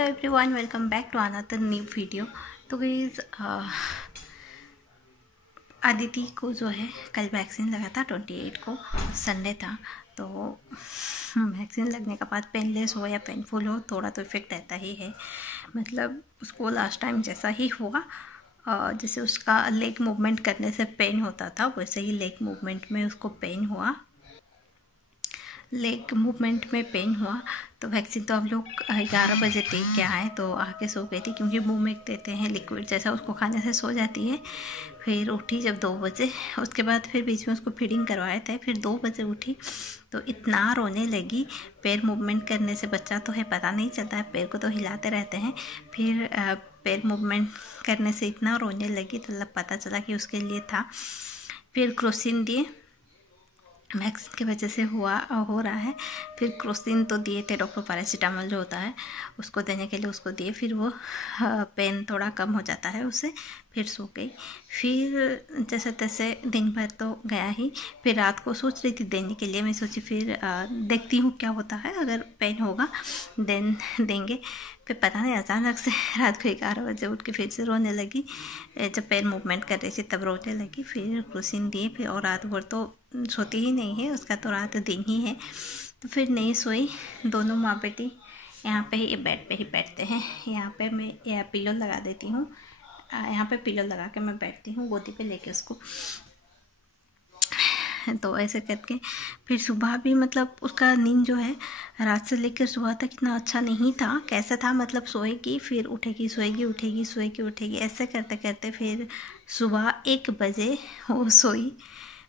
Hello everyone, welcome back to another new video. तो guys Aditi को जो है कल वैक्सीन लगा था 28 को, संडे था। तो वैक्सीन लगने के बाद पेनलेस हो या पेनफुल हो, थोड़ा तो इफ़ेक्ट रहता ही है। मतलब उसको लास्ट टाइम जैसा ही हुआ, जैसे उसका लेग मूवमेंट करने से पेन होता था, वैसे ही लेग मूवमेंट में उसको पेन हुआ। लेग मूवमेंट में पेन हुआ तो वैक्सीन तो हम लोग 11 बजे दे के आए, तो आके सो गई थी क्योंकि मुंह में देते हैं लिक्विड जैसा, उसको खाने से सो जाती है। फिर उठी जब 2 बजे, उसके बाद फिर बीच में उसको फीडिंग करवाए थे। फिर 2 बजे उठी तो इतना रोने लगी। पैर मूवमेंट करने से बच्चा तो है, पता नहीं चलता है, पैर को तो हिलाते रहते हैं। फिर पैर मूवमेंट करने से इतना रोने लगी तो पता चला कि उसके लिए था। फिर क्रोसिन दिए, वैक्सीन की वजह से हो रहा है। फिर क्रोसिन तो दिए थे, डॉक्टर पैरासीटामोल जो होता है उसको देने के लिए उसको दिए। फिर वो पेन थोड़ा कम हो जाता है उससे। फिर सो गई। फिर जैसे तैसे दिन भर तो गया ही। फिर रात को सोच रही थी देने के लिए, मैं सोची फिर देखती हूँ क्या होता है, अगर पेन होगा देन देंगे। फिर पता नहीं अचानक से रात को 11 बजे उठ के फिर से रोने लगी। जब पैर मूवमेंट कर रही थी तब रोने लगी। फिर क्रोसिन दिए फिर, और रात भर तो सोती ही नहीं है, उसका तो रात दिन ही है। तो फिर नहीं सोई। दोनों माँ बेटी यहाँ पे ही बेड पे ही बैठते हैं। यहाँ पे मैं यह पिलो लगा देती हूँ, यहाँ पे पिलो लगा के मैं बैठती हूँ गोदी पे लेके उसको। तो ऐसे करके फिर सुबह भी, मतलब उसका नींद जो है रात से लेकर सुबह तक इतना अच्छा नहीं था। कैसा था, मतलब सोएगी फिर उठेगी, सोएगी उठेगी, सोएगी उठेगी, ऐसे करते करते फिर सुबह 1 बजे वो सोई।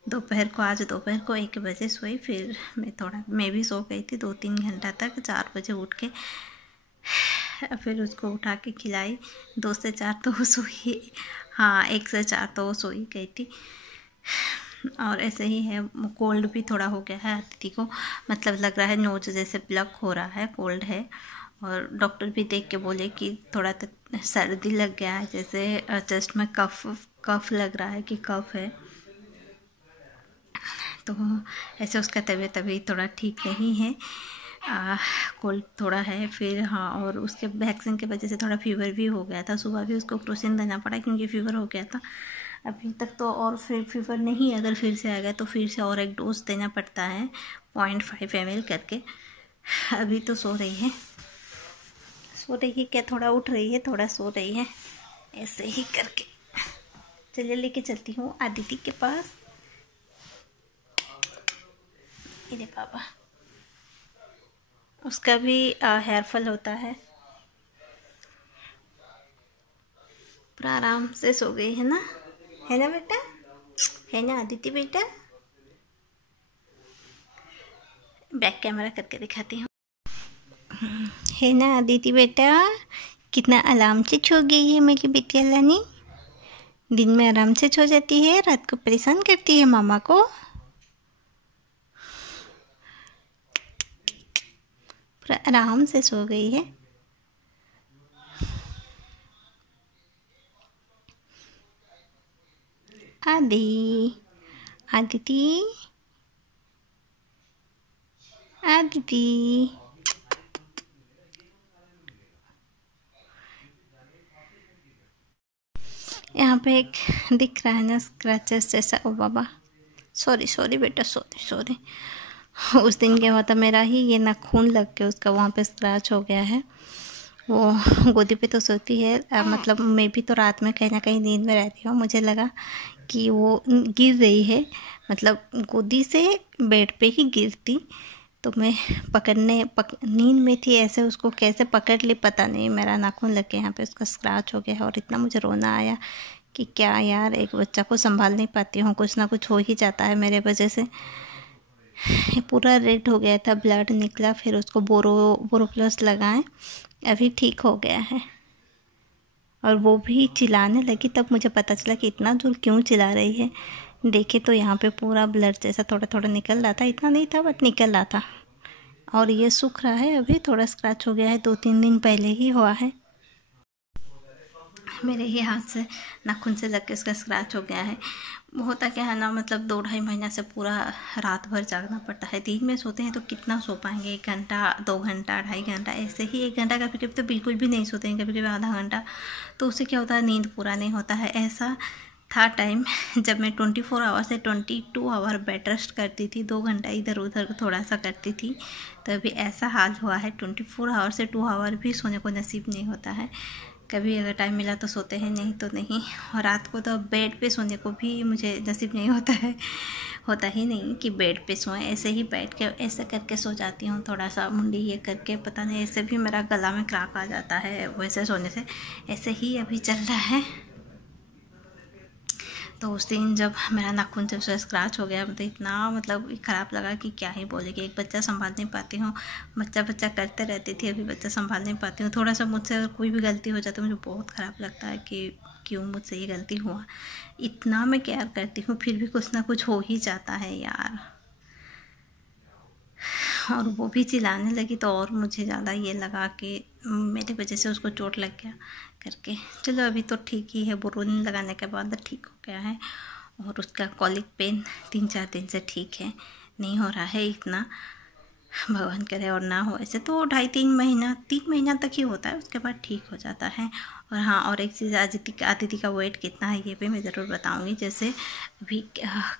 दोपहर को, आज दोपहर को 1 बजे सोई। फिर मैं भी सो गई थी 2-3 घंटा तक। 4 बजे उठ के फिर उसको उठा के खिलाई। 2 से 4 तो वो सोई, हाँ 1 से 4 तो वो सोई गई थी। और ऐसे ही है, कोल्ड भी थोड़ा हो गया है अदिति को, मतलब लग रहा है नोज जैसे प्लग हो रहा है, कोल्ड है। और डॉक्टर भी देख के बोले कि थोड़ा तक सर्दी लग गया है, जैसे चेस्ट में कफ लग रहा है कि कफ है। तो ऐसे उसका तबीयत अभी थोड़ा ठीक नहीं है, कोल्ड थोड़ा है। फिर हाँ, और उसके वैक्सीन की वजह से थोड़ा फीवर भी हो गया था। सुबह भी उसको क्रोसिन देना पड़ा क्योंकि फीवर हो गया था अभी तक तो। और फिर फीवर नहीं, अगर फिर से आ गया तो फिर से और एक डोज देना पड़ता है 0.5 ml करके। अभी तो सो रही है क्या, थोड़ा उठ रही है, थोड़ा सो रही है, ऐसे ही करके। चलिए लेके चलती हूँ आदिति के पास। ये पापा, उसका भी हेयर फॉल होता है। पूरा आराम से सो गई है ना बेटा, है ना आदिति बेटा। बैक कैमरा करके दिखाती हूँ, है ना आदिति बेटा। कितना आराम से सो गई है मेरी बेटिया लानी। दिन में आराम से सो जाती है, रात को परेशान करती है मामा को। पूरा आराम से सो गई है। आदिति यहाँ पे एक दिख रहा है ना स्क्रैचेस जैसा। ओ बाबा, सॉरी बेटा, सॉरी। उस दिन क्या हुआ था, मेरा ही ये नाखून लग के उसका वहाँ पे स्क्रैच हो गया है। वो गोदी पे तो सोती है, मतलब मैं भी तो रात में कहीं ना कहीं नींद में रहती हूँ। मुझे लगा कि वो गिर रही है, मतलब गोदी से बेड पे ही गिरती। तो मैं नींद में थी, ऐसे उसको कैसे पकड़ ली पता नहीं, मेरा नाखून लग के यहाँ पे उसका स्क्रैच हो गया है। और इतना मुझे रोना आया कि क्या यार, एक बच्चा को संभाल नहीं पाती हूँ, कुछ ना कुछ हो ही जाता है मेरे वजह से। पूरा रेड हो गया था, ब्लड निकला। फिर उसको बोरोप्लस लगाएं, अभी ठीक हो गया है। और वो भी चिल्लाने लगी, तब मुझे पता चला कि इतना दूर क्यों चिल्ला रही है। देखे तो यहाँ पे पूरा ब्लड जैसा थोड़ा थोड़ा निकल रहा था, इतना नहीं था बट निकल रहा था। और ये सूख रहा है, अभी थोड़ा स्क्रैच हो गया है, 2-3 दिन पहले ही हुआ है। मेरे ही हाथ से नाखून से लग के उसका स्क्रैच हो गया है। होता क्या है ना, मतलब 2-2.5 महीना से पूरा रात भर जागना पड़ता है। दिन में सोते हैं तो कितना सो पाएंगे, 1 घंटा, 2 घंटा, 2.5 घंटा, ऐसे ही 1 घंटा, कभी कभी तो बिल्कुल भी नहीं सोते हैं, कभी कभी आधा घंटा। तो उससे क्या होता है, नींद पूरा नहीं होता है। ऐसा था टाइम जब मैं 24 आवर से 22 आवर बेड रेस्ट करती थी, 2 घंटा इधर उधर थोड़ा सा करती थी। तो अभी ऐसा हाल हुआ है, 24 आवर से 2 आवर भी सोने को नसीब नहीं होता है। कभी अगर टाइम मिला तो सोते हैं, नहीं तो नहीं। और रात को तो बेड पे सोने को भी मुझे नसीब नहीं होता है, होता ही नहीं कि बेड पे सोएं। ऐसे ही बैठ के ऐसे करके सो जाती हूँ, थोड़ा सा मुंडी ये करके, पता नहीं ऐसे भी मेरा गला में क्रैक आ जाता है वैसे सोने से। ऐसे ही अभी चल रहा है। तो उस दिन जब मेरा नाखून से उसका स्क्रैच हो गया, मतलब इतना मतलब ख़राब लगा कि क्या ही बोले कि एक बच्चा संभाल नहीं पाती हूँ। बच्चा करते रहती थी, अभी बच्चा संभाल नहीं पाती हूँ। थोड़ा सा मुझसे अगर कोई भी गलती हो जाती है मुझे बहुत ख़राब लगता है कि क्यों मुझसे ये गलती हुआ। इतना मैं केयर करती हूँ फिर भी कुछ ना कुछ हो ही जाता है यार। और वो भी चिल्लाने लगी तो और मुझे ज़्यादा ये लगा कि मेरी वजह से उसको चोट लग गया करके। चलो अभी तो ठीक ही है, बोरोलिन लगाने के बाद ठीक हो गया है। और उसका कॉलिक पेन 3-4 दिन से ठीक है, नहीं हो रहा है इतना, भगवान करे और ना हो। ऐसे तो 3 महीना तक ही होता है, उसके बाद ठीक हो जाता है। और हाँ, और एक चीज़, आदिति का वेट कितना है ये भी मैं ज़रूर बताऊँगी। जैसे अभी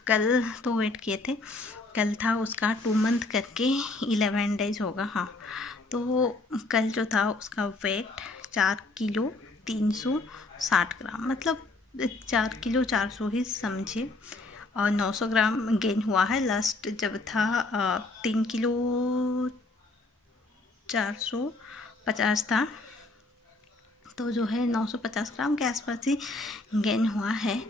कल तो वेट किए थे, कल था उसका 2 मंथ करके 11 डेज होगा। हाँ, तो कल जो था उसका वेट 4 किलो 360 ग्राम, मतलब 4 किलो 400 ही समझे। और 900 ग्राम गेन हुआ है। लास्ट जब था 3 किलो 450 था, तो जो है 950 ग्राम के आसपास ही गेन हुआ है।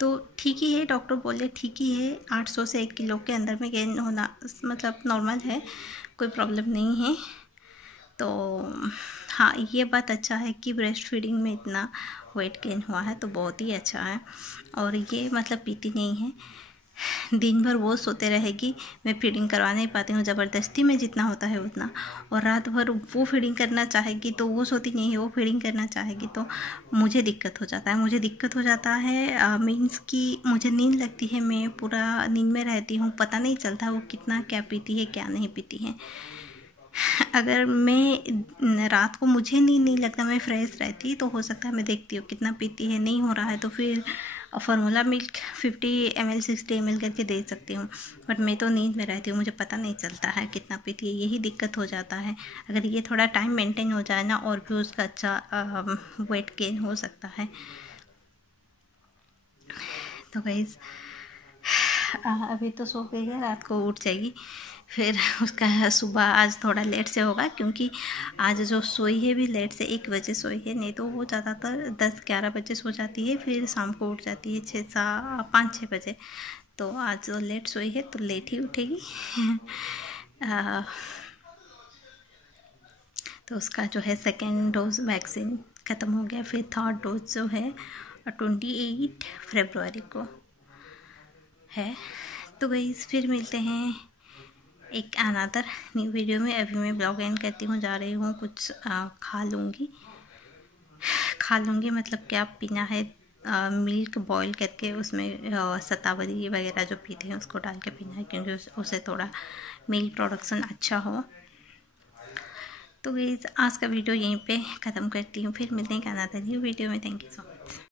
तो ठीक ही है, डॉक्टर बोले ठीक ही है, 800 से 1 किलो के अंदर में गेन होना मतलब नॉर्मल है, कोई प्रॉब्लम नहीं है। तो हाँ, ये बात अच्छा है कि ब्रेस्ट फीडिंग में इतना वेट गेन हुआ है, तो बहुत ही अच्छा है। और ये मतलब पीती नहीं है, दिन भर वो सोते रहेगी, मैं फीडिंग करवा नहीं पाती हूँ ज़बरदस्ती में, जितना होता है उतना। और रात भर वो फीडिंग करना चाहेगी तो वो सोती नहीं है, वो फीडिंग करना चाहेगी तो मुझे दिक्कत हो जाता है। मीन्स कि मुझे नींद लगती है, मैं पूरा नींद में रहती हूँ, पता नहीं चलता वो कितना क्या पीती है क्या नहीं पीती है। अगर मैं रात को मुझे नींद नहीं लगता, मैं फ्रेश रहती, तो हो सकता है मैं देखती हूँ कितना पीती है। नहीं हो रहा है तो फिर फार्मूला मिल्क 50 ml 60 ml करके दे सकती हूँ। बट मैं तो नींद में रहती हूँ, मुझे पता नहीं चलता है कितना पीती है, यही दिक्कत हो जाता है। अगर ये थोड़ा टाइम मेंटेन हो जाए ना, और भी उसका अच्छा वेट गेन हो सकता है। तो गाइस अभी तो सो गई है, रात को उठ जाएगी। फिर उसका सुबह आज थोड़ा लेट से होगा, क्योंकि आज जो सोई है भी लेट से 1 बजे सोई है, नहीं तो वो ज़्यादातर 10-11 बजे सो जाती है, फिर शाम को उठ जाती है 5-6 बजे। तो आज जो लेट सोई है तो लेट ही उठेगी। तो उसका जो है 2nd डोज वैक्सीन ख़त्म हो गया, फिर 3rd डोज जो है 28 फरवरी को है। तो गाइस फिर मिलते हैं एक अनदर न्यू वीडियो में। अभी मैं ब्लॉग एंड करती हूँ, जा रही हूँ, कुछ खा लूँगी मतलब क्या पीना है, मिल्क बॉईल करके उसमें शतावरी वगैरह जो पीते हैं उसको डाल के पीना है, क्योंकि उससे थोड़ा मिल्क प्रोडक्शन अच्छा हो। तो गाइस आज का वीडियो यहीं पे ख़त्म करती हूँ, फिर मिलते हैं एक अनदर न्यू वीडियो में। Thank you so much.